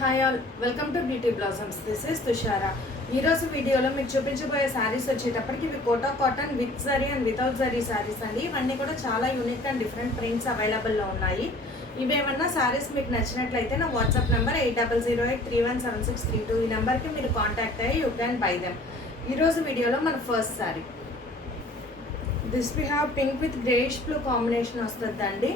Hi all, welcome to beauty blossoms. This is Tushara. ఈరోజు వీడియోలో మీకు చూపించబోయే శారీస్ వచ్చేటప్పటికి ఇవి Kota cotton with zari and without zari saris అండి. ఇవన్నీ కూడా చాలా యూనిక్ అండ్ డిఫరెంట్ ప్రింట్స్ అవైలబుల్లో ఉన్నాయి. ఇవేమన్నా శారీస్ మీకు నచ్చినట్లయితే నా వాట్సాప్ నెంబర్ 8008317632 ఈ నెంబర్కి మీరు కాంటాక్ట్ అయ్యి యూ క్యాన్ బై దెమ్. ఈరోజు వీడియోలో మన ఫస్ట్ sari this we have pink with greyish blue combination వస్తుందండి.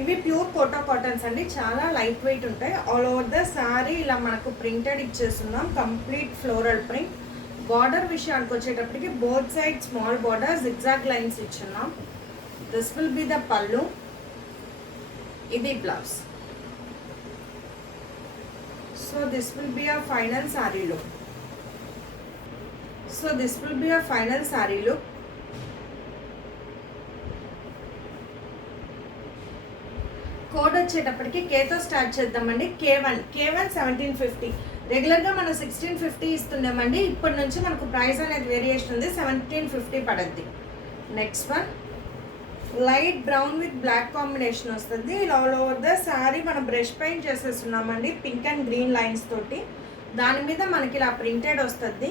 ఇవి ప్యూర్ కోటా కాటన్స్ అండి, చాలా లైట్ వెయిట్ ఉంటాయి. ఆల్ ఓవర్ ద శారీ ఇలా మనకు ప్రింటెడ్ ఇచ్చేస్తున్నాం, కంప్లీట్ ఫ్లోరల్ ప్రింట్. బార్డర్ విషయానికి వచ్చేటప్పటికి both side small border zigzag lines ఇచ్చున్నాం. This will be the pallu, ఇది blouse. So this will be a final sari look. So this will be a final sari look. Code వచ్చేటప్పటికి కేతో స్టార్ట్ చేద్దామండి. K1 1750. రెగ్యులర్గా మనం 1650 ఇస్తున్నామండి. ఇప్పటి నుంచి మనకు ప్రైస్ అనేది వేరియేషన్ ఉంది, 1750 పడద్ది. Next one light brown with black combination వస్తుంది. ఇలా ఆల్ ఓవర్ ద శారీ మనం బ్రష్ పెయింట్ చేసేస్తున్నామండి పింక్ అండ్ గ్రీన్ లైన్స్ తోటి. దాని మీద మనకి ఇలా ప్రింటెడ్ వస్తుంది.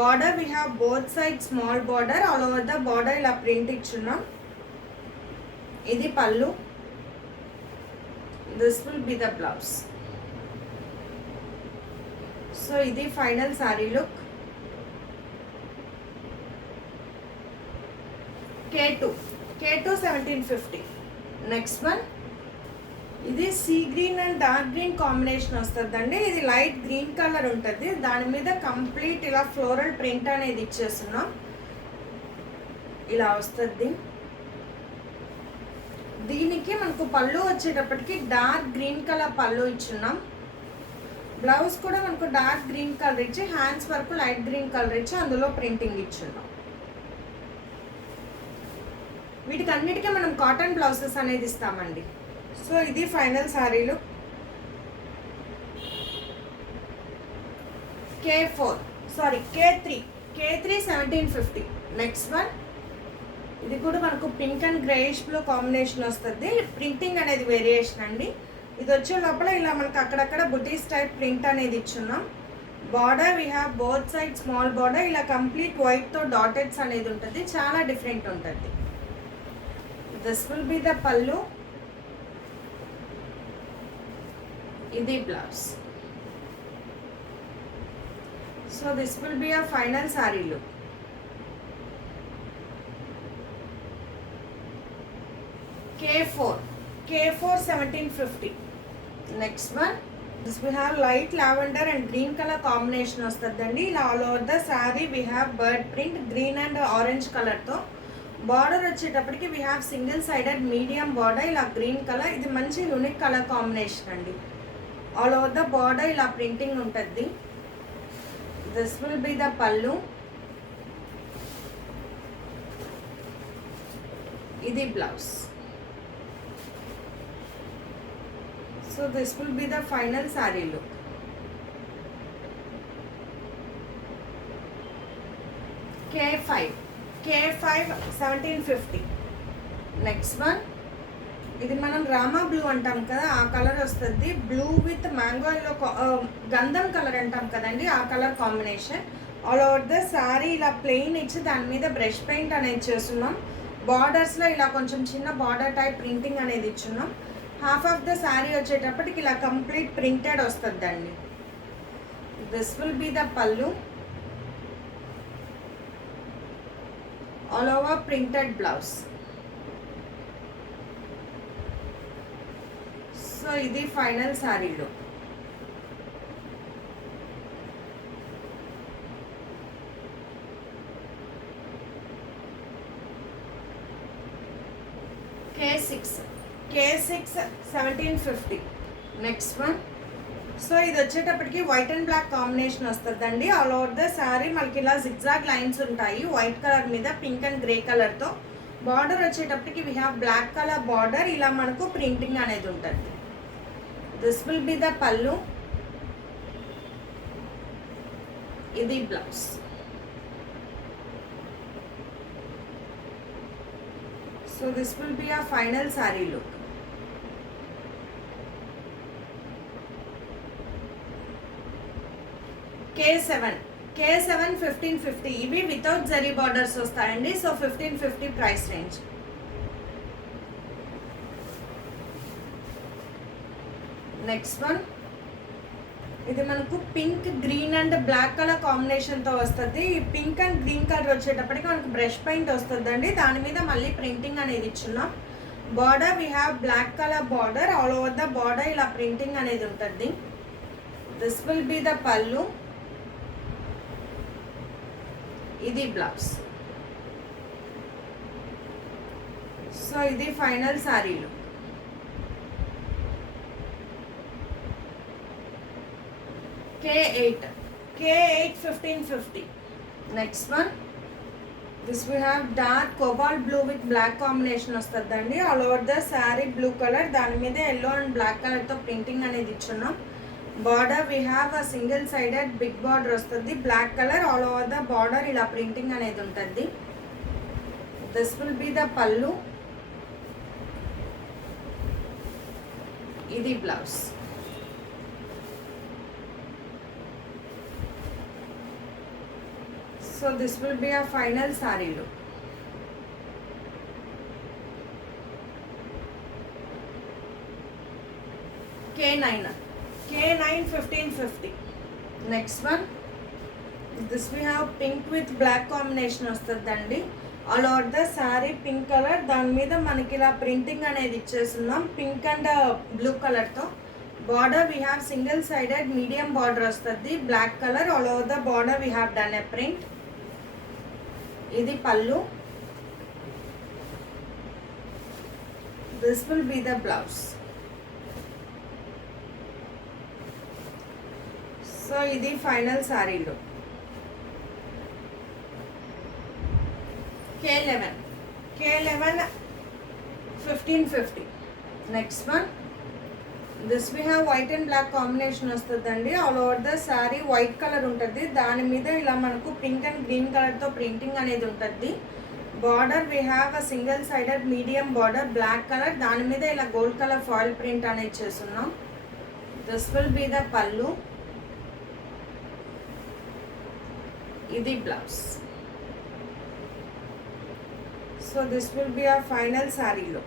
Border we have both side small border, all over the border ఇలా ప్రింట్ ఇచ్చున్నాం. ఇది pallu. This will be the blouse. So ఇది final sari look. K2 1750. Next one ఇది sea green and dark green combination వస్తుందండి. ఇది లైట్ గ్రీన్ కలర్ ఉంటుంది, దాని మీద కంప్లీట్ ఇలా ఫ్లోరల్ ప్రింట్ అనేది ఇచ్చేస్తున్నాం. ఇలా వస్తుంది. దీనికి మనకు పళ్ళు వచ్చేటప్పటికి డార్క్ గ్రీన్ కలర్ పళ్ళు ఇచ్చున్నాం. బ్లౌజ్ కూడా మనకు డార్క్ గ్రీన్ కలర్ ఇచ్చి హ్యాండ్స్ వరకు లైట్ గ్రీన్ కలర్ ఇచ్చి అందులో ప్రింటింగ్ ఇచ్చున్నాం. వీటికి అన్నిటికీ మనం కాటన్ బ్లౌజెస్ అనేది ఇస్తామండి. సో ఇది ఫైనల్ శారీలు. K3 1750. నెక్స్ట్ వన్ ఇది కూడా మనకు pink and greyish blue combination వస్తుంది. ప్రింటింగ్ అనేది వేరియేషన్ అండి. ఇది వచ్చే లోపల ఇలా మనకు అక్కడక్కడ బుటీస్ టైప్ ప్రింట్ అనేది ఇచ్చున్నాం. Border we have both side small border, ఇలా కంప్లీట్ వైట్తో డాటెడ్స్ అనేది ఉంటుంది, చాలా డిఫరెంట్ ఉంటుంది. This will be the pallu, ఇది blouse. So this will be a final sari look. K4 1750. Next one this we have light lavender and green colour combination వస్తుందండి. ఇలా all over the sari we have bird print green and orange కలర్తో. Border వచ్చేటప్పటికి we have single sided medium border, ఇలా green colour. ఇది మంచి unique colour combination అండి. All over the border ఇలా ప్రింటింగ్ ఉంటుంది. This will be the pallu, ఇది blouse. So this will be the final saree look. K5 1750. Next one ఇది మనం రామా బ్లూ అంటాం కదా, ఆ కలర్ వస్తుంది. బ్లూ విత్ మ్యాంగోలో గంధం కలర్ అంటాం కదండి, ఆ colour combination. All over the sari ఇలా ప్లెయిన్ ఇచ్చి దాని మీద బ్రష్ పెయింట్ అనేది చేస్తున్నాం. బార్డర్స్లో ఇలా కొంచెం చిన్న బార్డర్ టైప్ ప్రింటింగ్ అనేది ఇచ్చున్నాం. హాఫ్ ఆఫ్ ద శారీ వచ్చేటప్పటికి ఇలా కంప్లీట్ ప్రింటెడ్ వస్తుందండి. This will be the pallu, all over printed blouse. So ఇది ఫైనల్ శారీలో. K6 1750. నెక్స్ట్ వన్ సో ఇది వచ్చేటప్పటికి వైట్ అండ్ బ్లాక్ కాంబినేషన్ వస్తుందండి. ఆల్ ఓవర్ ద శారీ మనకి ఇలా జిగ్జాగ్ లైన్స్ ఉంటాయి వైట్ కలర్ మీద పింక్ అండ్ గ్రే కలర్తో. బార్డర్ వచ్చేటప్పటికి we have black colour border, ఇలా మనకు ప్రింటింగ్ అనేది ఉంటుంది. This will be the pallu, ఇది blouse. So this will be a final saree look. K7 1550. ఇవి వితౌట్ జరీ బార్డర్స్ వస్తాయండి. So 1550 price range. Next one, ఇది మనకు pink green and black colour కాంబినేషన్తో వస్తుంది. ఈ పింక్ అండ్ గ్రీన్ కలర్ వచ్చేటప్పటికి మనకు బ్రష్ పెయింట్ వస్తుందండి. దాని మీద మళ్ళీ ప్రింటింగ్ అనేది ఇచ్చున్నాం. Border we have black colour border, all over the border ఇలా ప్రింటింగ్ అనేది ఉంటుంది. This will be the pallu. ఇది బ్లౌజ్. సో ఇది ఫైనల్ శారీలు. K8 1550. Next one, this we have dark cobalt blue with black combination వస్తుందండి. All over the sari blue colour, దాని మీద yellow and black కలర్తో ప్రింటింగ్ అనేది ఇచ్చున్నాం. Border we have a single sided big border వస్తుంది, black colour. All over the border ఇలా printing అనేది ఉంటుంది. This will be the pallu. ఇది blouse. So this will be a final saree look. K9 1550. Next one, this we have pink with black combination వస్తుందండి. All over the sari pink colour, దాని మీద మనకి ఇలా printing అనేది ఇచ్చేస్తున్నాం పింక్ అండ్ బ్లూ కలర్తో. Border we have single sided medium border వస్తుంది, black colour. All over the border we have done a print. ఇది pallu. This will be the blouse. So ఇది ఫైనల్ శారీలో. K11 1550. Next one, this we have white and black combination వస్తుందండి. All over the sari white colour ఉంటుంది, దాని మీద ఇలా మనకు pink and green కలర్తో ప్రింటింగ్ అనేది ఉంటుంది. Border we have a single sided medium border, black colour. దాని మీద ఇలా గోల్డ్ కలర్ ఫాయిల్ ప్రింట్ అనేది చేస్తున్నాం. This will be the pallu. ఇది blouse. So this will be a final శారీలో.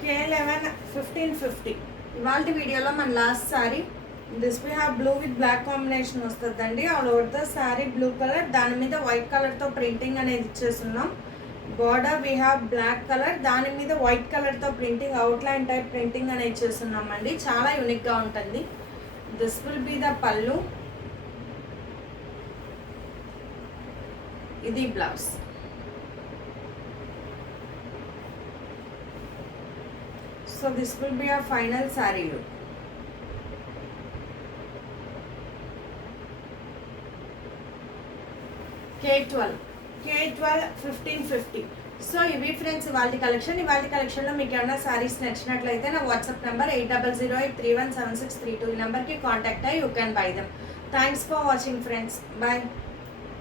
K11 1550. ఇవాళ వీడియోలో మన last sari. This we have blue with black combination వస్తుందండి. All over the sari blue colour, దాని మీద వైట్ కలర్తో ప్రింటింగ్ అనేది ఇచ్చేస్తున్నాం. Border we have black colour, దాని మీద వైట్ కలర్తో ప్రింటింగ్, అవుట్లైన్ టైప్ ప్రింటింగ్ అనేది ఇచ్చేస్తున్నామండి. చాలా యూనిక్గా ఉంటుంది. This will be the pallu. ఇది blouse. So this will be a final saree look. K12 1550. సో ఇవి ఫ్రెండ్స్ ఇవాళ కలెక్షన్లో మీకు ఏమైనా సారీస్ నచ్చినట్లయితే నా వాట్సాప్ నెంబర్ 8008317632 ఈ నెంబర్కి కాంటాక్ట్ అయ్యి you can buy them. Thanks for watching friends. Bye.